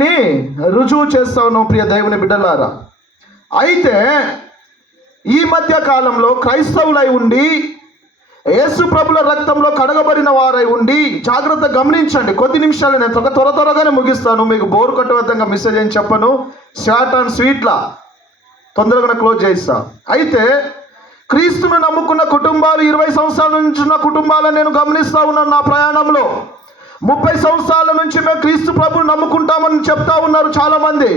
దానిని రుజువు చేస్తా ఉన్నాం ప్రియ దేవుని బిడ్డలారా. అయితే ఈ మధ్య కాలంలో క్రైస్తవులై ఉండి యేసు ప్రభుల రక్తంలో కడగబడిన వారై ఉండి, జాగ్రత్త గమనించండి, కొద్ది నిమిషాలు నేను త్వరగానే ముగిస్తాను, మీకు బోరు కొట్టే విధంగా మెసేజ్ అని చెప్పను, షార్ట్ అండ్ స్వీట్లా తొందరగానే క్లోజ్ చేస్తా. అయితే క్రీస్తును నమ్ముకున్న కుటుంబాలు, 20 సంవత్సరాల నుంచి ఉన్న కుటుంబాలను నేను గమనిస్తూ ఉన్నాను. నా ప్రయాణంలో 30 సంవత్సరాల నుంచి మేము క్రీస్తు ప్రభుని నమ్ముకుంటామని చెప్తా ఉన్నారు చాలామంది.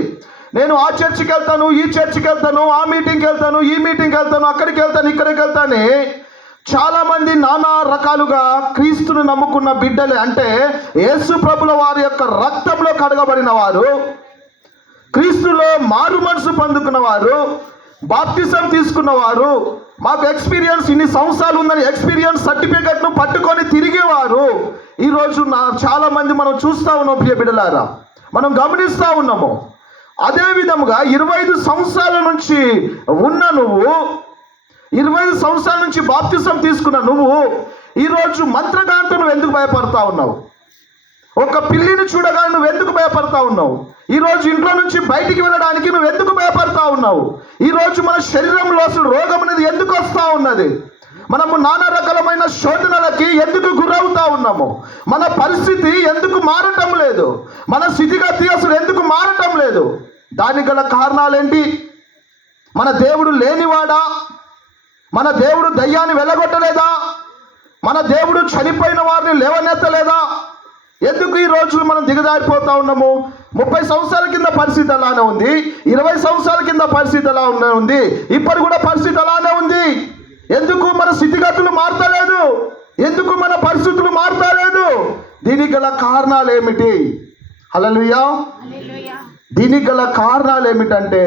నేను ఆ చర్చికి వెళ్తాను, ఈ చర్చికి వెళ్తాను, ఆ మీటింగ్కి వెళ్తాను, ఈ మీటింగ్కి వెళ్తాను, అక్కడికి వెళ్తాను, ఇక్కడికి వెళ్తాను. చాలామంది నానా రకాలుగా క్రీస్తును నమ్ముకున్న బిడ్డలే, అంటే యేసు ప్రభుల వారి యొక్క రక్తంలో కడగబడిన వారు, క్రీస్తులో మారు మనసు పొందుకున్న వారు, బాప్తిజం తీసుకున్నవారు, మాకు ఎక్స్పీరియన్స్ ఇన్ని సంవత్సరాలు ఉందని ఎక్స్పీరియన్స్ సర్టిఫికెట్ను పట్టుకొని తిరిగేవారు ఈరోజు చాలామంది మనం చూస్తూ ఉన్నాం ప్రియ బిడ్డలారా, మనం గమనిస్తూ ఉన్నాము. అదే విధముగా 25 సంవత్సరాల నుంచి ఉన్న నువ్వు, 25 సంవత్సరాల నుంచి బాప్తిజం తీసుకున్న నువ్వు ఈరోజు మంత్రగాంతో నువ్వు ఎందుకు భయపడతా ఉన్నావు? ఒక పిల్లిని చూడగానే నువ్వు ఎందుకు భయపడతా ఉన్నావు? ఈరోజు ఇంట్లో నుంచి బయటికి వెళ్ళడానికి నువ్వు ఎందుకు భయపడతా ఉన్నావు? ఈరోజు మన శరీరంలో అసలు రోగం అనేది ఎందుకు వస్తూ ఉన్నది? మనము నానా రకాలమైన శోధనలకి ఎందుకు గురవుతా ఉన్నాము? మన పరిస్థితి ఎందుకు మారటం లేదు? మన స్థితిగతి అసలు ఎందుకు మారటం లేదు? దానికి గల కారణాలేంటి? మన దేవుడు లేనివాడా? మన దేవుడు దయ్యాన్ని వెళ్ళగొట్టలేదా? మన దేవుడు చనిపోయిన వారిని లేవనెత్తలేదా? ఎందుకు ఈ రోజులు మనం దిగజారిపోతా ఉన్నాము? 30 సంవత్సరాల కింద పరిస్థితి అలానే ఉంది, 20 సంవత్సరాల కింద పరిస్థితి ఎలా ఉంది, ఇప్పుడు కూడా పరిస్థితి అలానే ఉంది. ఎందుకు మన స్థితిగతులు మారతలేదు? ఎందుకు మన పరిస్థితులు మారతలేదు? దీనికి గల కారణాలు ఏమిటి? హల్లెలూయా. దీనికి గల కారణాలు ఏమిటంటే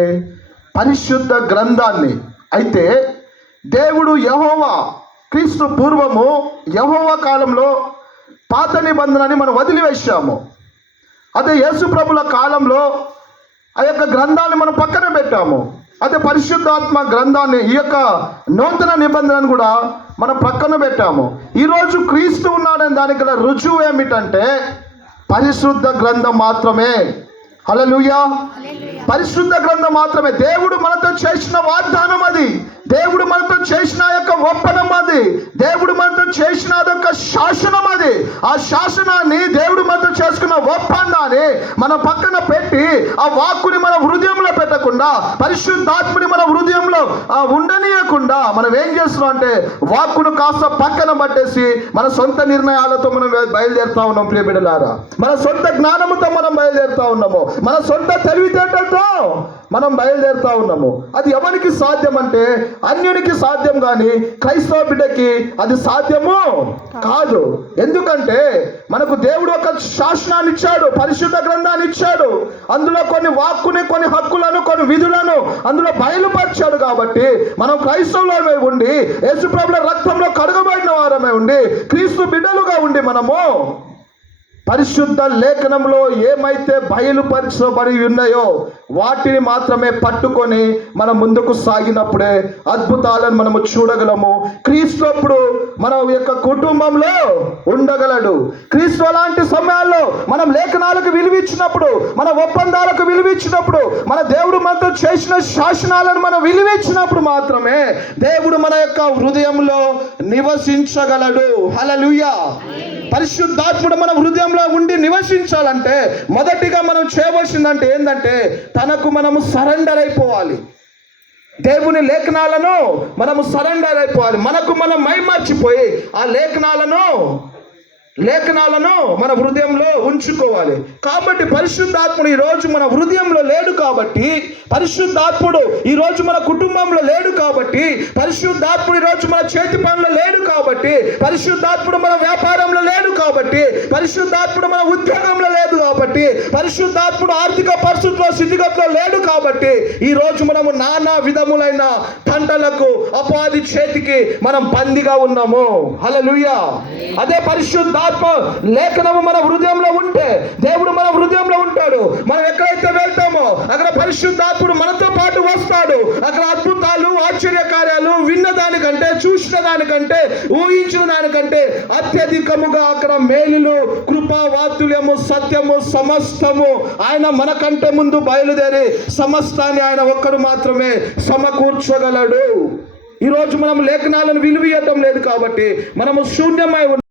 పరిశుద్ధ గ్రంథాన్ని. అయితే దేవుడు యెహోవా, క్రీస్తు పూర్వము యెహోవా కాలంలో పాత నిబంధనని మనం వదిలివేశాము. అదే యేసు ప్రభుల కాలంలో ఆ యొక్క గ్రంథాన్ని మనం పక్కన పెట్టాము. అదే పరిశుద్ధాత్మ గ్రంథాన్ని, ఈ యొక్క నూతన నిబంధనను కూడా మనం పక్కన పెట్టాము. ఈరోజు క్రీస్తు ఉన్నాడని దానికి గల రుజువు ఏమిటంటే పరిశుద్ధ గ్రంథం మాత్రమే. హల్లెలూయా. పరిశుద్ధ గ్రంథం మాత్రమే. దేవుడు మనతో చేసిన వాగ్దానం అది, దేవుడు మనతో చేసిన యొక్క ఒప్పందం అది, దేవుడు మనతో చేసిన అదొక శాసనం అది. ఆ శాసనాన్ని, దేవుడు మనతో చేసుకున్న ఒప్పందాన్ని మనం పక్కన పెట్టి ఆ వాక్కుని మన హృదయంలో పెట్టకుండా, పరిశుద్ధాత్మని మన హృదయంలో ఉండనీయకుండా మనం ఏం చేస్తున్నాం అంటే వాక్కును కాస్త పక్కన పట్టేసి మన సొంత నిర్ణయాలతో మనం బయలుదేరుతా ఉన్నాం ప్రియ బిడ్డలారా. మన సొంత జ్ఞానముతో మనం బయలుదేరుతా ఉన్నాము, మన సొంత తెలివితేటలతో మనం బయలుదేరుతా ఉన్నాము. అది ఎవరికి సాధ్యం అంటే అన్యునికి సాధ్యం, కానీ క్రైస్తవ బిడ్డకి అది సాధ్యము కాదు. ఎందుకంటే మనకు దేవుడు ఒక శాసనాన్ని ఇచ్చాడు, పరిశుద్ధ గ్రంథాన్ని ఇచ్చాడు. అందులో కొన్ని వాక్కుని, కొన్ని హక్కులను, కొన్ని విధులను అందులో బయలుపరిచాడు. కాబట్టి మనం క్రైస్తవులమే ఉండి, యేసు ప్రభుల రక్తంలో కడగబడిన వారమే ఉండి, క్రీస్తు బిడ్డలుగా ఉండి మనము పరిశుద్ధ లేఖనంలో ఏమైతే బయలుపరచబడి ఉన్నాయో వాటిని మాత్రమే పట్టుకొని మనం ముందుకు సాగినప్పుడే అద్భుతాలను మనము చూడగలము. క్రీస్తు అప్పుడు మన యొక్క కుటుంబంలో ఉండగలడు. క్రీస్తు అలాంటి సమయాల్లో మనం లేఖనాలకు విలువిచ్చినప్పుడు, మన ఒప్పందాలకు విలువిచ్చినప్పుడు, మన దేవుడు మనతో చేసిన శాసనాలను మనం విలువిచ్చినప్పుడు మాత్రమే దేవుడు మన యొక్క హృదయంలో నివసించగలడు. హల్లెలూయా. పరిశుద్ధాత్ముడు మన హృదయంలో ఉండి నివసించాలంటే మొదటిగా మనం చేయవలసిందంటే ఏంటంటే తనకు మనము సరెండర్ అయిపోవాలి. దేవుని లేఖనాలను మనము సరెండర్ అయిపోవాలి. మనకు మనం మైమర్చిపోయి ఆ లేఖనాలను మన హృదయంలో ఉంచుకోవాలి. కాబట్టి పరిశుద్ధాత్ముడు ఈరోజు మన హృదయంలో లేడు కాబట్టి, పరిశుద్ధాత్ముడు ఈరోజు మన కుటుంబంలో లేడు కాబట్టి, పరిశుద్ధాత్ముడు ఈరోజు మన చేతి పనులు లేడు కాబట్టి, పరిశుద్ధాత్ముడు మన వ్యాపారంలో లేడు కాబట్టి, పరిశుద్ధాత్ముడు మన ఉద్యోగంలో లేదు కాబట్టి, పరిశుద్ధాత్ముడు ఆర్థిక పరిస్థితుల్లో స్థితిగతిలో లేడు కాబట్టి ఈరోజు మనము నానా విధములైన తంటలకు, అపాధి చేతికి మనం బందీగా ఉన్నాము. హల్లెలూయా. అదే పరిశుద్ధ లేఖనము మన హృదయంలో ఉంటే దేవుడు మన హృదయంలో ఉంటాడు. మనం ఎక్కడైతే వెళ్తామో అక్కడ పరిశుద్ధాత్ముడు మనతో పాటు వస్తాడు. అక్కడ అద్భుతాలు, ఆశ్చర్య కార్యాలు విన్న దానికంటే చూసిన దానికంటే, ఊహించిన దానికంటే అత్యధికముగా అక్కడ మేలులు, కృపా, వాత్సల్యము, సత్యము సమస్తము ఆయన మనకంటే ముందు బయలుదేరి సమస్తాన్ని ఆయన ఒక్కడు మాత్రమే సమకూర్చగలడు. ఈరోజు మనం లేఖనాలను విలువీయటం లేదు కాబట్టి మనము శూన్యమై